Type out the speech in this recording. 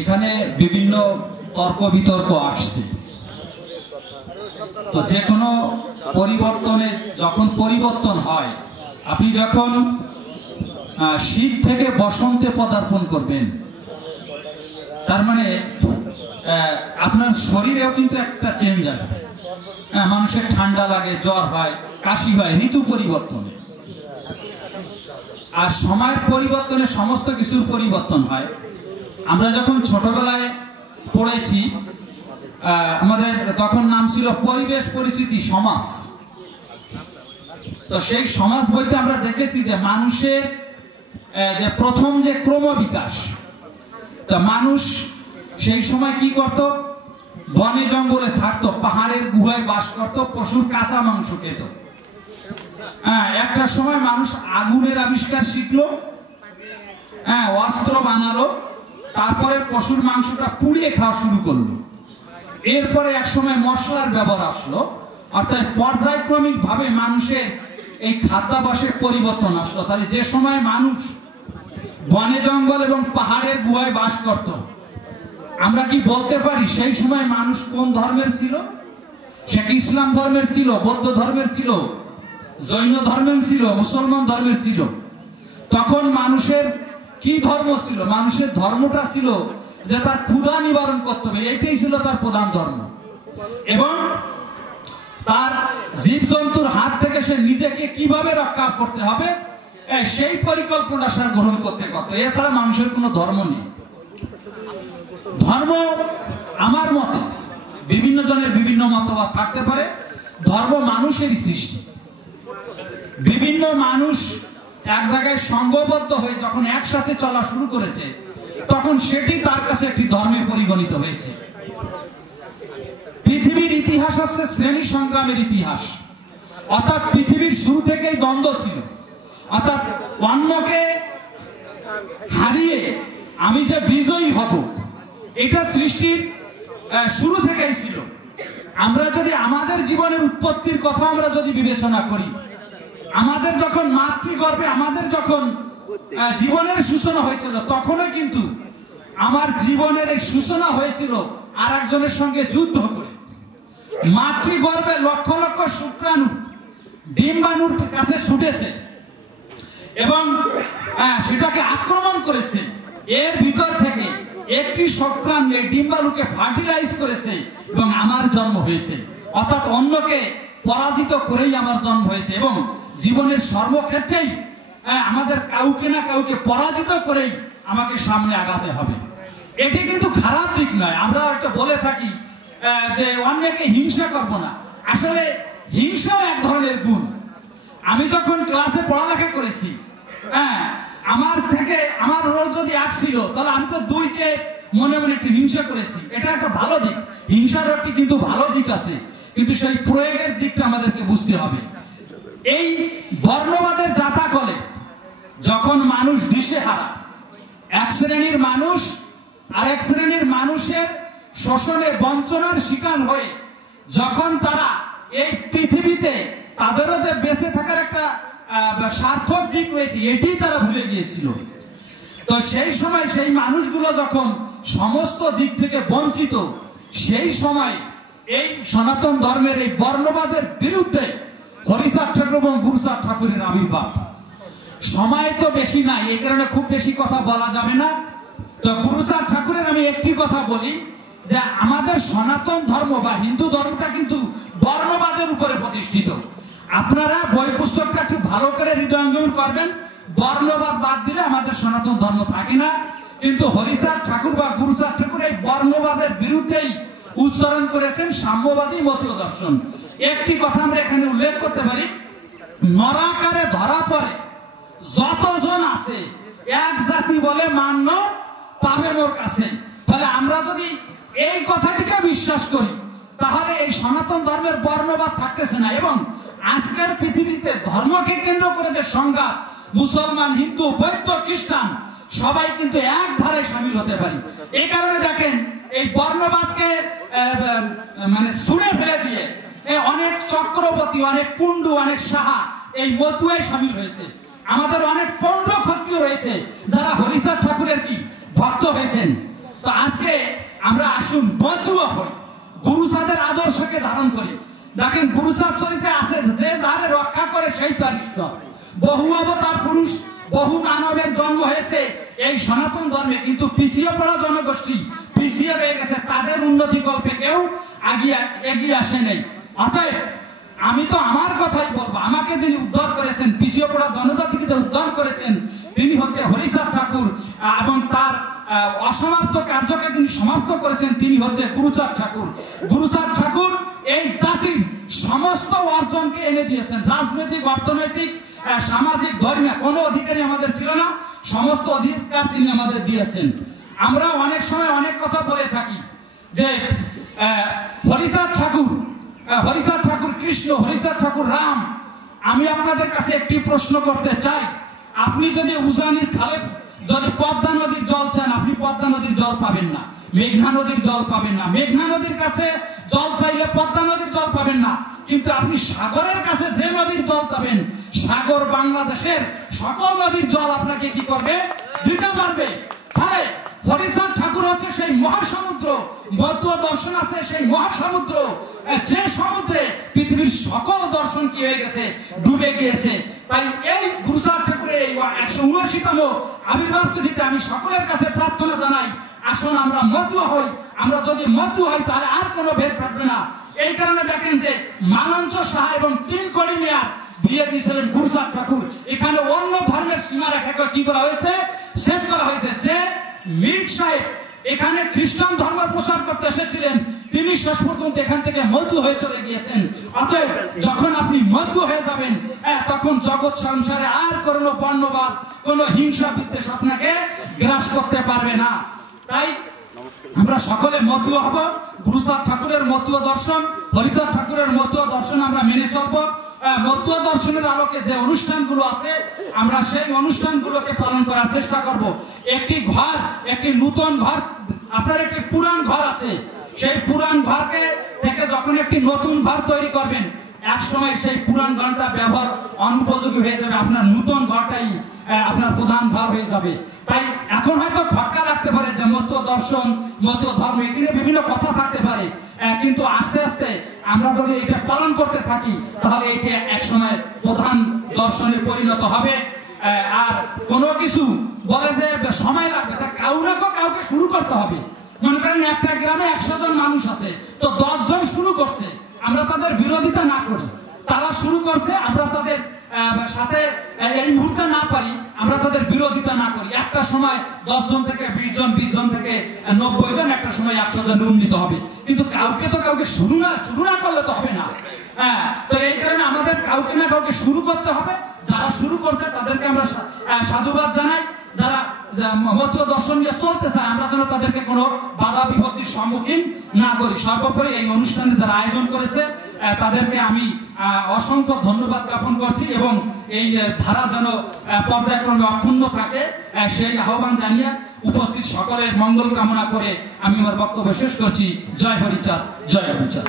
এখানে বিভিন্ন তর্ক বিতর্ক আসছে। তো যে কোনো পরিবর্তনে যখন পরিবর্তন হয়, আপনি যখন শীত থেকে বসন্তে পদার্পণ করবেন, তার মানে আপনার শরীরেও কিন্তু একটা চেঞ্জ আসবে। মানুষের ঠান্ডা লাগে, জ্বর হয়, কাশি হয়, ঋতু পরিবর্তনে। আর সময়ের পরিবর্তনে সমস্ত কিছুর পরিবর্তন হয়। আমরা যখন ছোটবেলায় পড়েছি, আমাদের তখন নাম ছিল পরিবেশ পরিস্থিতি সমাজ। তো সেই সমাজ বইতে আমরা দেখেছি যে মানুষের যে প্রথম যে ক্রমবিকাশ, তা মানুষ সেই সময় কি করত? বনে জঙ্গলে থাকতো, পাহাড়ের গুহায় বাস করত, পশুর কাঁচা মাংস খেত। একটা সময় মানুষ আগুনের আবিষ্কার শিখলো, অস্ত্র বানালো, তারপরে পশুর মাংসটা পুড়িয়ে খাওয়া শুরু করলো। এরপরে এক সময় মশলার ব্যবহার আসলো, অর্থাৎ পর্যায়ক্রমিক ভাবে মানুষের এই খাদ্যাভ্যাসের পরিবর্তন আসলো। তাহলে যে সময় মানুষ বনে জঙ্গল এবং পাহাড়ের গুহায় বাস করত, আমরা কি বলতে পারি সেই সময় মানুষ কোন ধর্মের ছিল? সে কি ইসলাম ধর্মের ছিল, বৌদ্ধ ধর্মের ছিল, জৈন ধর্মের ছিল, মুসলমান ধর্মের ছিল? তখন মানুষের কি ধর্ম ছিল? মানুষের ধর্মটা ছিল যে তার ক্ষুধা নিবারণ করতে হবে, এইটাই ছিল তার প্রধান ধর্ম। এবং তার জীবজন্তুর হাত থেকে সে নিজেকে কিভাবে রক্ষা করতে হবে, সেই পরিকল্পনা সে গ্রহণ করতে করতে। এছাড়া মানুষের কোনো ধর্ম নেই। ধর্ম আমার মতে বিভিন্ন জনের বিভিন্ন মতবাদ থাকতে পারে। ধর্ম মানুষের সৃষ্টি। বিভিন্ন মানুষ এক জায়গায় সংঘবদ্ধ হয়ে যখন একসাথে চলা শুরু করেছে, তখন সেটি তার কাছে একটি ধর্মে পরিগণিত হয়েছে। পৃথিবীর ইতিহাস হচ্ছে শ্রেণী সংগ্রামের ইতিহাস। অর্থাৎ পৃথিবীর শুরু থেকেই দ্বন্দ্ব ছিল। অর্থাৎ অন্যকে হারিয়ে আমি যে বিজয়ী হব, এটা সৃষ্টির শুরু থেকেই ছিল। আমরা যদি আমাদের জীবনের উৎপত্তির কথা আমরা যদি বিবেচনা করি, আমাদের যখন মাতৃগর্ভে আমাদের যখন জীবনের সূচনা হয়েছিল, তখনই কিন্তু আমার জীবনের এই সূচনা হয়েছিল আর একজনের সঙ্গে যুদ্ধ করে। মাতৃগর্ভে লক্ষ লক্ষ শুক্রাণু ডিম্বাণুর কাছে ছুটেছে এবং সেটাকে আক্রমণ করেছে। এর ভিতর থেকে একটি শুক্রাণু এই ডিম্বাণুকে ফার্টিলাইজ করেছে এবং আমার জন্ম হয়েছে। অর্থাৎ অন্যকে পরাজিত করেই আমার জন্ম হয়েছে। এবং জীবনের সর্বক্ষেত্রেই আমাদের কাউকে না কাউকে পরাজিত করেই আমাকে সামনে আগাতে হবে। এটি কিন্তু খারাপ দিক নয়। আমরা হয়তো বলে থাকি যে অন্যকে হিংসা করব না। আসলে হিংসাও এক ধরনের গুণ। আমি যখন ক্লাসে পড়ালেখা করেছি, আমার থেকে আমার রোল যদি 1 ছিল, তাহলে আমি তো 2কে মনে মনে একটু হিংসা করেছি। এটা একটা ভালো দিক। হিংসার একটি কিন্তু ভালো দিক আছে, কিন্তু সেই প্রয়োগের দিকটা আমাদেরকে বুঝতে হবে। এই বর্ণবাদের জাতাকলে যখন মানুষ দিশেহারা, এক শ্রেণীর মানুষ আরেক শ্রেণীর মানুষের শোষণে বঞ্চনার শিকার হয়ে যখন তারা এই পৃথিবীতে তাদেরও যে বেঁচে থাকার একটা সার্থক দিক রয়েছে, এটি তারা ভুলে গিয়েছিল। তো সেই সময় সেই মানুষগুলো যখন সমস্ত দিক থেকে বঞ্চিত, সেই সময় এই সনাতন ধর্মের এই বর্ণবাদের বিরুদ্ধে হরিচাঁদ ঠাকুর এবং গুরুচাঁদ ঠাকুরের আবির্ভাব। সময় তো বেশি নাই, এই কারণে খুব বেশি কথা বলা যাবে না। তো গুরুচাঁদ ঠাকুরের আমি একটি কথা বলি, যে আমাদের সনাতন ধর্ম বা হিন্দু ধর্মটা কিন্তু বর্ণবাদের উপরে প্রতিষ্ঠিত। আপনারা বই পুস্তকটা একটু ভালো করে হৃদয়ঙ্গম করবেন। বর্ণবাদ বাদ দিলে আমাদের সনাতন ধর্ম থাকে না। কিন্তু হরিচাঁদ ঠাকুর বা গুরুচাঁদ ঠাকুর এই বর্ণবাদের বিরুদ্ধেই উচ্চারণ করেছেন সাম্যবাদী মত দর্শন। একটি কথা আমরা এখানে উল্লেখ করতে পারি, নরাকারে ধরা পড়ে যতজন আছে, এক জাতি বলে মান্য পাবে মোর কাছে। তাহলে আমরা যদি এই কথাটিকে বিশ্বাস করি, তাহলে এই সনাতন ধর্মের বর্ণবাদ থাকতেছে না। এবং আজকের পৃথিবীতে ধর্মকে কেন্দ্র করে যে সংঘাত, মুসলমান, হিন্দু, বৌদ্ধ, খ্রিস্টান সবাই কিন্তু এক ধারে সামিল হতে পারি। এই কারণে দেখেন এই বর্ণবাদকে মানে ছুঁড়ে ফেলে দিয়ে অনেক চক্রবর্তী, অনেক কুণ্ডু, অনেক সাহা এই মতুয়ায় সামিল হয়েছে। আমাদের অনেক পণ্ড ক্ষত্রিয় রয়েছে যারা হরিচাঁদ ঠাকুরের কি ভক্ত হয়েছেন। তো আজকে আমরা আসুন বদুয়া হই, গুরুচাঁদের আদর্শকে ধারণ করি। দেখেন গুরুচাঁদ চরিত্রে আছে যে যারে রক্ষা করে সেই তার ইষ্ট। বহু অবতার পুরুষ, বহু মানবের জন্ম হয়েছে এই সনাতন ধর্মে, কিন্তু পিছিয়ে পড়া জনগোষ্ঠী পিছিয়ে রয়ে গেছে, তাদের উন্নতি কল্পে কেউ এগিয়ে আসে নেই। অতএব আমি তো আমার কথাই বলবো, আমাকে যিনি উদ্ধার করেছেন, পিছিয়ে পড়া জনজাতিকে যে উদ্ধার করেছেন, তিনি হচ্ছে হরিচাঁদ ঠাকুর, এবং তার অসমাপ্ত কার্যকে তিনি সমাপ্ত করেছেন, তিনি হচ্ছে গুরুচাঁদ ঠাকুর। গুরুচাঁদ ঠাকুর এই জাতির সমস্ত অর্জনকে এনে দিয়েছেন। রাজনৈতিক, অর্থনৈতিক, সামাজিক, ধর্মীয় কোনো অধিকারই আমাদের ছিল না, সমস্ত অধিকার তিনি আমাদের দিয়েছেন। আমরা অনেক সময় অনেক কথা বলে থাকি যে হরিচাঁদ ঠাকুর কৃষ্ণ, হরিচাঁদ ঠাকুর রাম। আমি আপনাদের কাছে একটি প্রশ্ন করতে চাই, আপনি যদি উজানির খালে যদি পদ্মা নদীর জল চান, আপনি পদ্মা নদীর জল পাবেন না, মেঘনা নদীর জল পাবেন না। মেঘনা নদীর কাছে জল চাইলে পদ্মা নদীর জল পাবেন না, কিন্তু আপনি সাগরের কাছে যে নদীর জল চাবেন, সাগর বাংলাদেশের সকল নদীর জল আপনাকে কি করবে? দিতে পারবে। তাহলে হরিচাঁদ ঠাকুর হচ্ছে সেই মহাসমুদ্র, বৌদ্ধ দর্শন আছে সেই মহাসমুদ্র, যে সমুদ্রে পৃথিবীর সকল দর্শন কি হয়ে গেছে? ডুবে গিয়েছে। তাই এই গুরুচাঁদ ঠাকুরের এই 179তম আবির্ভাব তিথিতে আমি সকলের কাছে প্রার্থনা জানাই, আসুন আমরা মদুয়া হই। আমরা যদি মদুয়া হই তাহলে আর কোনো ভেদ থাকবে না। এই কারণে দেখেন যে মালঞ্চ সাহা এবং 3 কোটি মেয়ার বিয়ে দিয়েছিলেন গুরুচাঁদ ঠাকুর। এখানে অন্য ধর্মের সীমারেখাকে কি করা হয়েছে? সেট করা হয়েছে। যে মীর সাহেব এখানে খ্রিস্টান ধর্ম প্রচার করতে এসেছিলেন, তিনি শেষ পর্যন্ত এখান থেকে মদু হয়ে চলে গিয়েছেন। অতএব যখন আপনি মদু হয়ে যাবেন, তখন জগৎ সংসারে আর কোনো বর্ণবাদ, কোনো হিংসা বিদ্বেষ আপনাকে গ্রাস করতে পারবে না। তাই আমরা সকলে মদুয়া হব। গুরুচাঁদ ঠাকুরের মদুয়া দর্শন, হরিচাঁদ ঠাকুরের মদুয়া দর্শন আমরা মেনে চলবো। মদুয়া দর্শনের আলোকে যে অনুষ্ঠানগুলো আছে, আমরা সেই অনুষ্ঠানগুলোকে পালন করার চেষ্টা করব। একটি ঘর, একটি নতুন ঘর, আপনার একটি পুরান ঘর আছে, সেই পুরান ঘরকে থেকে যখন একটি নতুন ঘর তৈরি করবেন, এক সময় সেই পুরান ঘরটা ব্যবহার অনুপযোগী হয়ে যাবে, আপনার নতুন ঘরটাই আপনার প্রধান ঘর হয়ে যাবে। তাই এখন হয়তো খটকা লাগতে পারে যে মদুয়া দর্শন, মদুয়া ধর্ম, এখানে বিভিন্ন কথা থাকতে পারে, কিন্তু আস্তে আস্তে আমরা যদি এটা পালন করতে থাকি তাহলে এটা এক সময় প্রধান দর্শনে পরিণত হবে। আর কোনো কিছু বলে যে সময় লাগবে, তা কাউকে শুরু করতে হবে। মনে করেন একটা গ্রামে 100 জন মানুষ আছে, তো 10 জন শুরু করছে, আমরা তাদের বিরোধিতা না করি, তারা শুরু করছে, আমরা তাদের সাথে এই মুহূর্তে না পারি, আমরা তাদের বিরোধিতা না করি। একটা সময় 10 জন থেকে 20 জন, 20 জন থেকে 90 জন, একটা সময় 100 জন উন্নীত হবে। কিন্তু কাউকে শুরু না করলে তো হবে না। তো এই কারণে আমাদের কাউকে না কাউকে শুরু করতে হবে। যারা শুরু করছে তাদেরকে আমরা সাধুবাদ জানাই। যারা মদুয়া দর্শন নিয়ে চলতে চায়, আমরা যেন তাদেরকে কোনো বাধা বিপত্তির সম্মুখীন না করি। সর্বোপরি এই অনুষ্ঠানে যারা আয়োজন করেছে তাদেরকে আমি অসংখ্য ধন্যবাদ জ্ঞাপন করছি, এবং এই ধারা যেন পর্যায়ক্রমে অক্ষুণ্ণ থাকে সেই আহ্বান জানিয়ে উপস্থিত সকলের মঙ্গল কামনা করে আমি আমার বক্তব্য শেষ করছি। জয় হরিচাঁদ, জয় হরিচাঁদ।